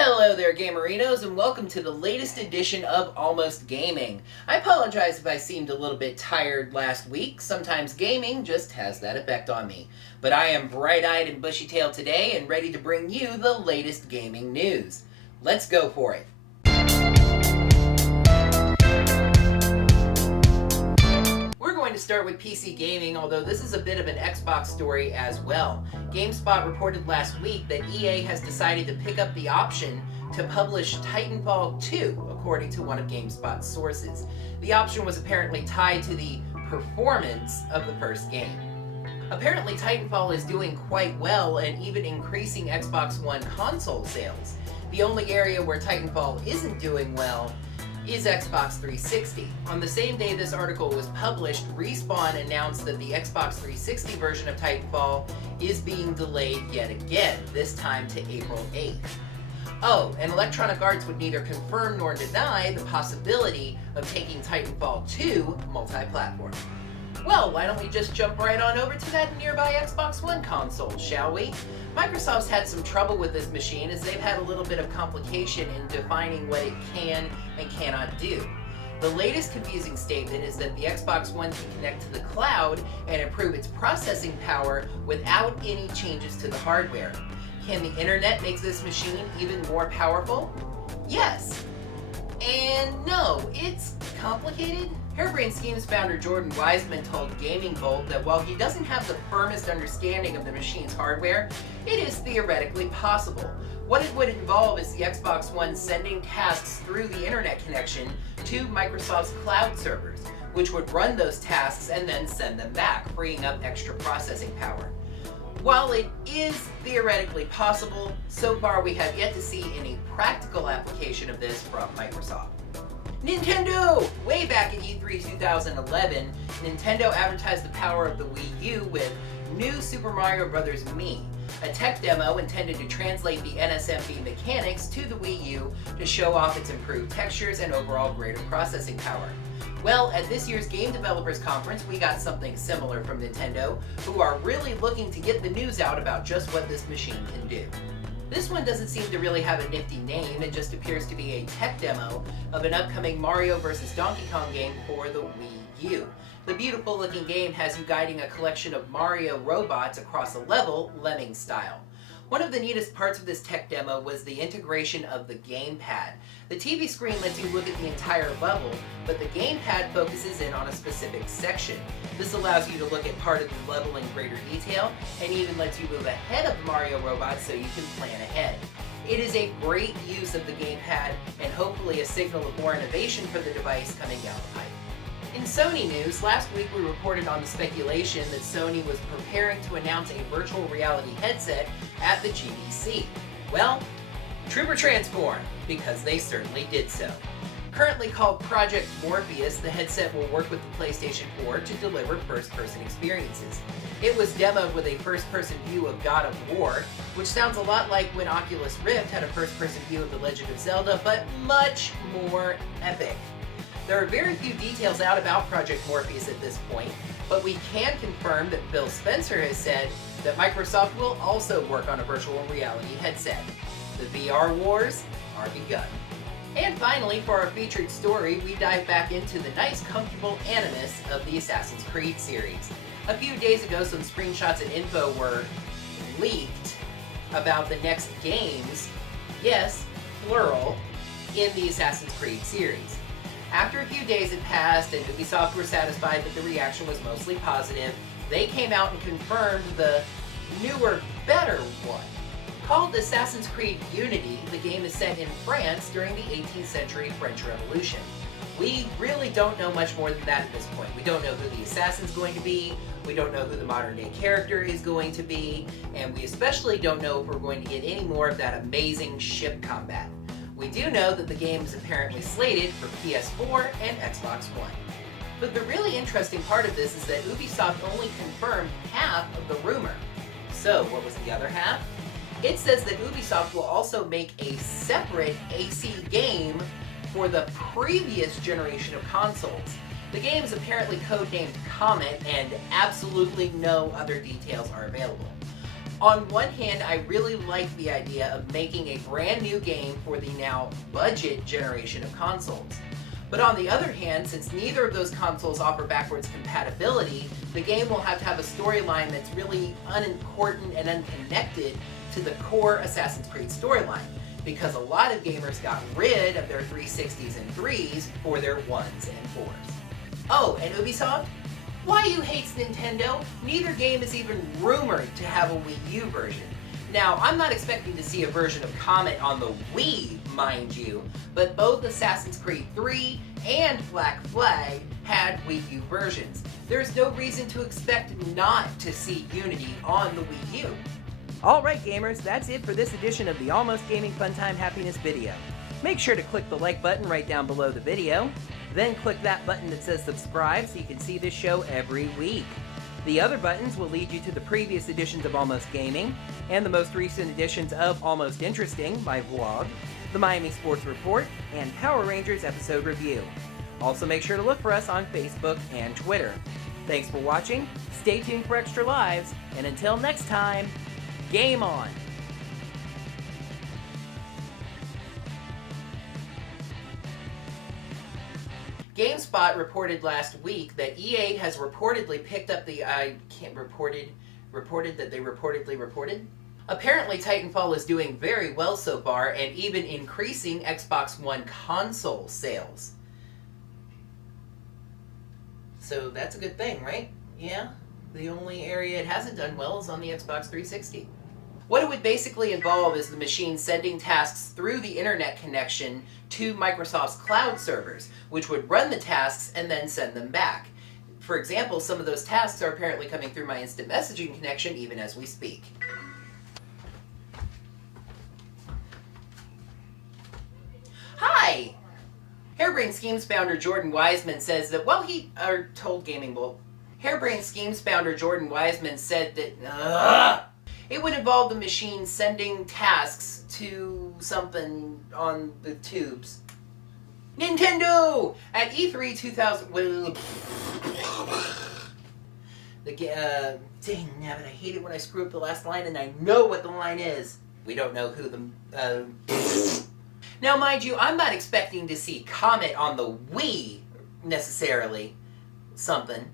Hello there, Gamerinos, and welcome to the latest edition of Almost Gaming. I apologize if I seemed a little bit tired last week. Sometimes gaming just has that effect on me. But I am bright-eyed and bushy-tailed today and ready to bring you the latest gaming news. Let's go for it. We're going to start with PC gaming, although this is a bit of an Xbox story as well. GameSpot reported last week that EA has decided to pick up the option to publish Titanfall 2, according to one of GameSpot's sources. The option was apparently tied to the performance of the first game. Apparently, Titanfall is doing quite well and even increasing Xbox One console sales. The only area where Titanfall isn't doing well is Xbox 360. On the same day this article was published, Respawn announced that the Xbox 360 version of Titanfall is being delayed yet again, this time to April 8th. Oh, and Electronic Arts would neither confirm nor deny the possibility of taking Titanfall 2 multi-platform. Well, why don't we just jump right on over to that nearby Xbox One console, shall we? Microsoft's had some trouble with this machine as they've had a little bit of complication in defining what it can and cannot do. The latest confusing statement is that the Xbox One can connect to the cloud and improve its processing power without any changes to the hardware. Can the internet make this machine even more powerful? Yes. And no, it's complicated. Harebrained Schemes founder Jordan Wiseman told Gaming Bolt that while he doesn't have the firmest understanding of the machine's hardware, it is theoretically possible. What it would involve is the Xbox One sending tasks through the internet connection to Microsoft's cloud servers, which would run those tasks and then send them back, freeing up extra processing power. While it is theoretically possible, so far we have yet to see any practical application of this from Microsoft. Nintendo! Way back at E3 2011, Nintendo advertised the power of the Wii U with New Super Mario Bros. Me, a tech demo intended to translate the NSMB mechanics to the Wii U to show off its improved textures and overall greater processing power. Well, at this year's Game Developers Conference, we got something similar from Nintendo, who are really looking to get the news out about just what this machine can do. This one doesn't seem to really have a nifty name, it just appears to be a tech demo of an upcoming Mario vs. Donkey Kong game for the Wii U. The beautiful looking game has you guiding a collection of Mario robots across a level, Lemming style. One of the neatest parts of this tech demo was the integration of the gamepad. The TV screen lets you look at the entire level, but the gamepad focuses in on a specific section. This allows you to look at part of the level in greater detail, and even lets you move ahead of the Mario robots so you can plan ahead. It is a great use of the gamepad, and hopefully a signal of more innovation for the device coming down the pipe. In Sony news, last week we reported on the speculation that Sony was preparing to announce a virtual reality headset at the GDC. Well, Trooper Transform, because they certainly did so. Currently called Project Morpheus, the headset will work with the PlayStation 4 to deliver first-person experiences. It was demoed with a first-person view of God of War, which sounds a lot like when Oculus Rift had a first-person view of The Legend of Zelda, but much more epic. There are very few details out about Project Morpheus at this point, but we can confirm that Phil Spencer has said that Microsoft will also work on a virtual reality headset. The VR wars are begun. And finally, for our featured story, we dive back into the nice, comfortable animus of the Assassin's Creed series. A few days ago, some screenshots and info were leaked about the next games, yes, plural, in the Assassin's Creed series. After a few days had passed and Ubisoft were satisfied that the reaction was mostly positive, they came out and confirmed the newer, better one. Called Assassin's Creed Unity, the game is set in France during the 18th century French Revolution. We really don't know much more than that at this point. We don't know who the assassin's going to be, we don't know who the modern day character is going to be, and we especially don't know if we're going to get any more of that amazing ship combat. We do know that the game is apparently slated for PS4 and Xbox One. But the really interesting part of this is that Ubisoft only confirmed half of the rumor. So, what was the other half? It says that Ubisoft will also make a separate AC game for the previous generation of consoles. The game is apparently codenamed Comet, and absolutely no other details are available. On one hand, I really like the idea of making a brand new game for the now budget generation of consoles. But on the other hand, since neither of those consoles offer backwards compatibility, the game will have to have a storyline that's really unimportant and unconnected to the core Assassin's Creed storyline, because a lot of gamers got rid of their 360s and 3s for their 1s and 4s. Oh, and Ubisoft? Why you hates Nintendo? Neither game is even rumored to have a Wii U version. Now, I'm not expecting to see a version of Comet on the Wii, mind you, but both Assassin's Creed 3 and Black Flag had Wii U versions. There's no reason to expect not to see Unity on the Wii U. Alright gamers, that's it for this edition of the Almost Gaming Funtime Happiness video. Make sure to click the like button right down below the video, then click that button that says subscribe so you can see this show every week. The other buttons will lead you to the previous editions of Almost Gaming, and the most recent editions of Almost Interesting, my vlog, the Miami Sports Report, and Power Rangers episode review. Also make sure to look for us on Facebook and Twitter. Thanks for watching, stay tuned for extra lives, and until next time, game on! GameSpot reported last week that EA has reportedly picked up the... reported? Apparently Titanfall is doing very well so far and even increasing Xbox One console sales. So that's a good thing, right? Yeah? The only area it hasn't done well is on the Xbox 360. What it would basically involve is the machine sending tasks through the internet connection to Microsoft's cloud servers, which would run the tasks and then send them back. For example, some of those tasks are apparently coming through my instant messaging connection even as we speak. Hi! Harebrained Schemes founder Jordan Wiseman says that, Harebrained Schemes founder Jordan Wiseman said that, it would involve the machine sending tasks to something on the tubes. Nintendo! At E3 2000... dang nabbit, I hate it when I screw up the last line and I know what the line is. We don't know who the... Now, mind you, I'm not expecting to see Comet on the Wii, necessarily. Something.